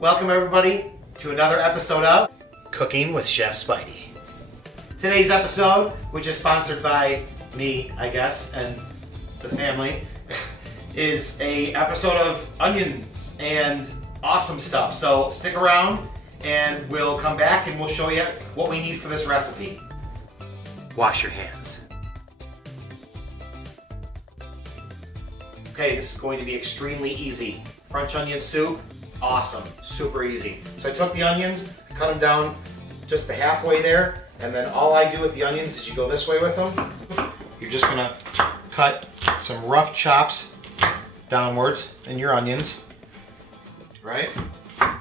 Welcome everybody to another episode of Cooking with Chef Spidey. Today's episode, which is sponsored by me, I guess, and the family, is a episode of onions and awesome stuff. So stick around and we'll come back and we'll show you what we need for this recipe. Wash your hands. Okay, this is going to be extremely easy. French onion soup, awesome, super easy. So I took the onions, cut them down just the halfway there, and then all I do with the onions is you go this way with them. You're just gonna cut some rough chops downwards in your onions, right? And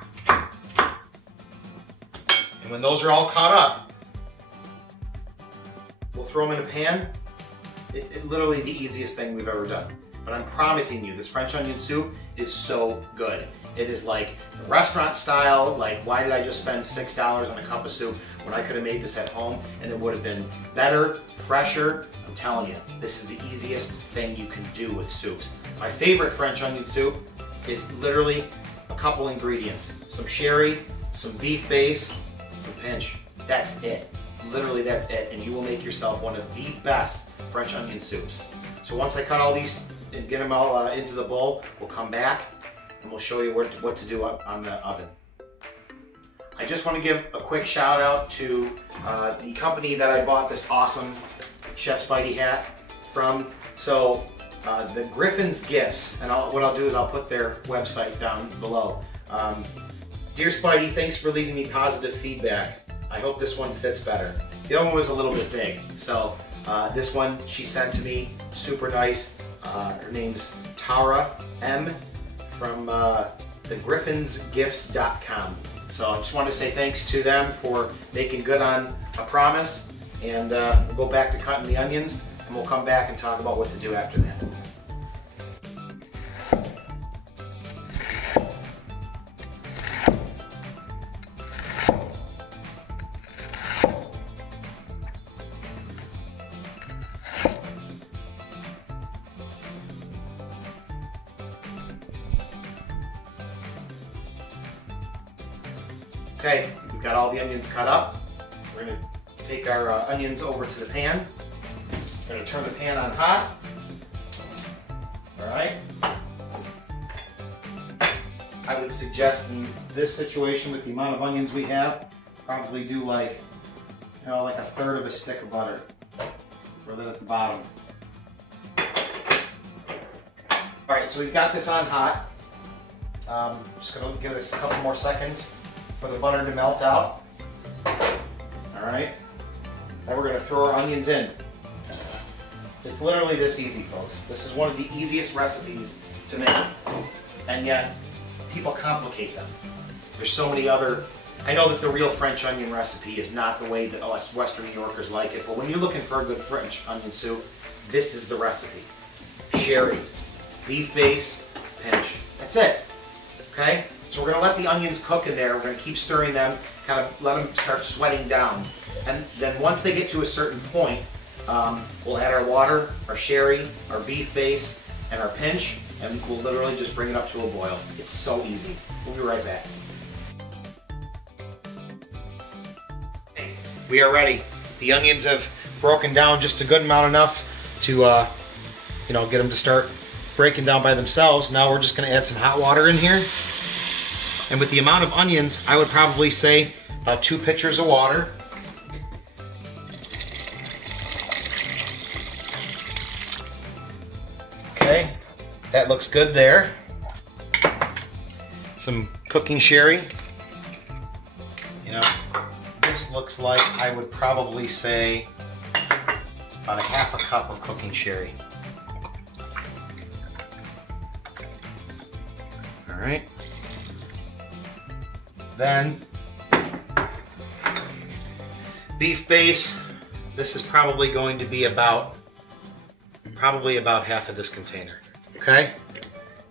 when those are all caught up, we'll throw them in a pan. It's literally the easiest thing we've ever done. But I'm promising you, this French onion soup is so good. It is like restaurant style, like why did I just spend $6 on a cup of soup when I could have made this at home and it would have been better, fresher. I'm telling you, this is the easiest thing you can do with soups. My favorite French onion soup is literally a couple ingredients. Some sherry, some beef base, some pinch. That's it. Literally that's it. And you will make yourself one of the best French onion soups. So once I cut all these and get them all into the bowl, we'll come back and we'll show you what to do on the oven. I just want to give a quick shout out to the company that I bought this awesome Chef Spidey hat from. So the Griffin's Gifts, and what I'll do is I'll put their website down below. Dear Spidey, thanks for leaving me positive feedback. I hope this one fits better. The other one was a little bit big, so this one she sent to me, super nice. Her name's Tara M from thegriffonsgifts.com. So I just want to say thanks to them for making good on a promise, and we'll go back to cutting the onions and we'll come back and talk about what to do after that. Okay, we've got all the onions cut up. We're going to take our onions over to the pan. We're going to turn the pan on hot. All right. I would suggest in this situation, with the amount of onions we have, probably do like a third of a stick of butter. Throw that at the bottom. All right, so we've got this on hot. Just going to give this a couple more seconds for the butter to melt out. All right, then we're gonna throw our onions in. It's literally this easy, folks. This is one of the easiest recipes to make, and yet people complicate them. There's so many other, I know that the real French onion recipe is not the way that us Western New Yorkers like it, but when you're looking for a good French onion soup, this is the recipe. Sherry, beef base, pinch. That's it, okay? So we're going to let the onions cook in there. We're going to keep stirring them, kind of let them start sweating down. And then once they get to a certain point, we'll add our water, our sherry, our beef base, and our pinch, and we'll literally just bring it up to a boil. It's so easy. We'll be right back. We are ready. The onions have broken down just a good amount enough to get them to start breaking down by themselves. Now we're just going to add some hot water in here. And with the amount of onions, I would probably say about 2 pitchers of water. Okay, that looks good there. Some cooking sherry. This looks like I would probably say about a half a cup of cooking sherry. All right. Then beef base. This is probably going to be about half of this container. Okay,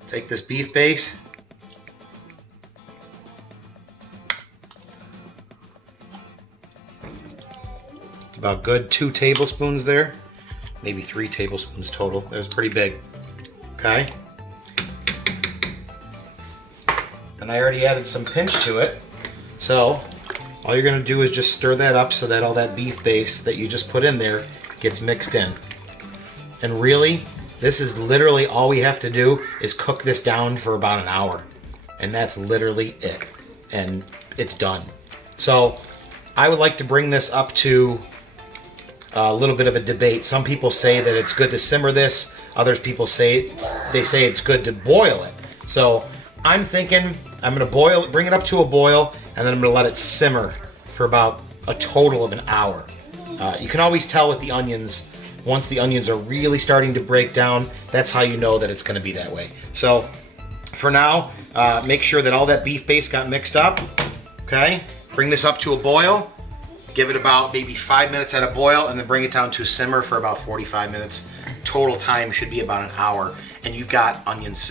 take this beef base, it's about good 2 tablespoons there, maybe 3 tablespoons total. That was pretty big. Okay, then and I already added some pinch to it. So all you're gonna do is just stir that up so that all that beef base that you just put in there gets mixed in. And really, this is literally all we have to do is cook this down for about an hour. And that's literally it. And it's done. So I would like to bring this up to a little bit of a debate. Some people say that it's good to simmer this. Others people say it's good to boil it. So I'm thinking I'm gonna bring it up to a boil, and then I'm gonna let it simmer for about a total of an hour. You can always tell with the onions, once the onions are really starting to break down, that's how you know that it's gonna be that way. So for now, make sure that all that beef base got mixed up, okay? Bring this up to a boil, give it about maybe 5 minutes at a boil, and then bring it down to a simmer for about 45 minutes. Total time should be about an hour, and you've got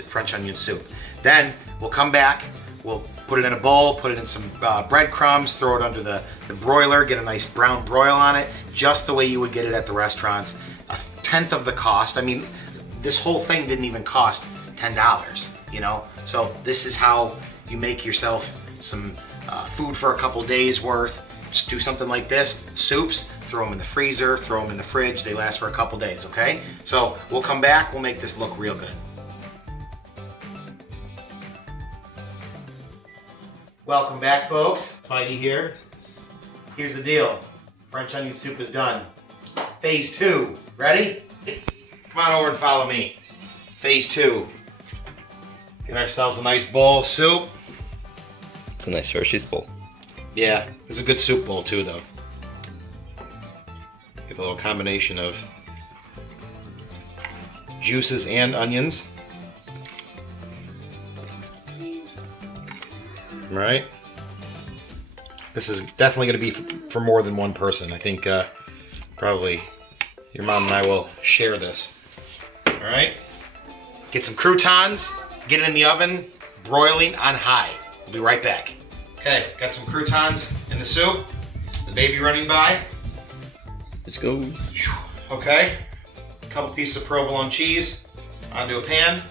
French onion soup. Then we'll come back, we'll put it in a bowl, put it in some breadcrumbs, throw it under the broiler, get a nice brown broil on it, just the way you would get it at the restaurants. A tenth of the cost. I mean, this whole thing didn't even cost $10, you know? So this is how you make yourself some food for a couple days worth. Just do something like this, soups, throw them in the freezer, throw them in the fridge, they last for a couple days, okay? So we'll come back, we'll make this look real good. Welcome back, folks. Spidey here. Here's the deal. French onion soup is done. Phase 2. Ready? Come on over and follow me. Phase 2. Get ourselves a nice bowl of soup. It's a nice Hershey's bowl. Yeah, it's a good soup bowl too, though. Get a little combination of juices and onions. Right? This is definitely going to be for more than one person. I think probably your mom and I will share this. All right? Get some croutons, get it in the oven, broiling on high. We'll be right back. Okay, got some croutons in the soup. The baby running by. Let's go. Okay, a couple pieces of provolone cheese onto a pan.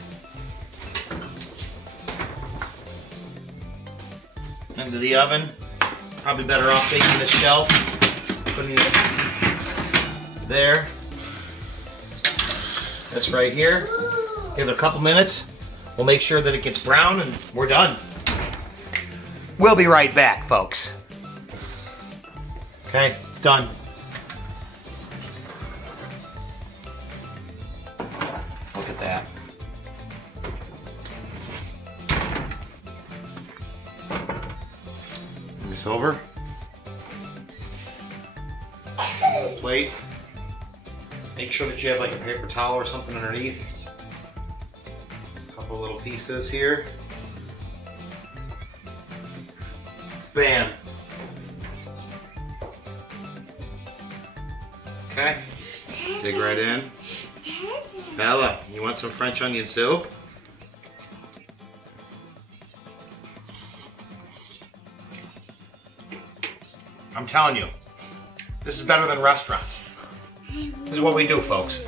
Into the oven. Probably better off taking the shelf, putting it there. That's right here. Give it a couple minutes. We'll make sure that it gets brown and we're done. We'll be right back, folks. Okay, it's done. Look at that. Bring this over. Another plate. Make sure that you have like a paper towel or something underneath. A couple little pieces here. Bam. Okay. Dig right in. Bella, you want some French onion soup? I'm telling you, this is better than restaurants. This is what we do, folks.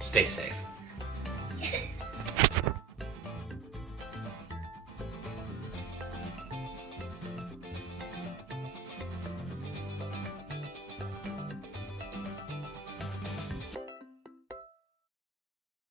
Stay safe.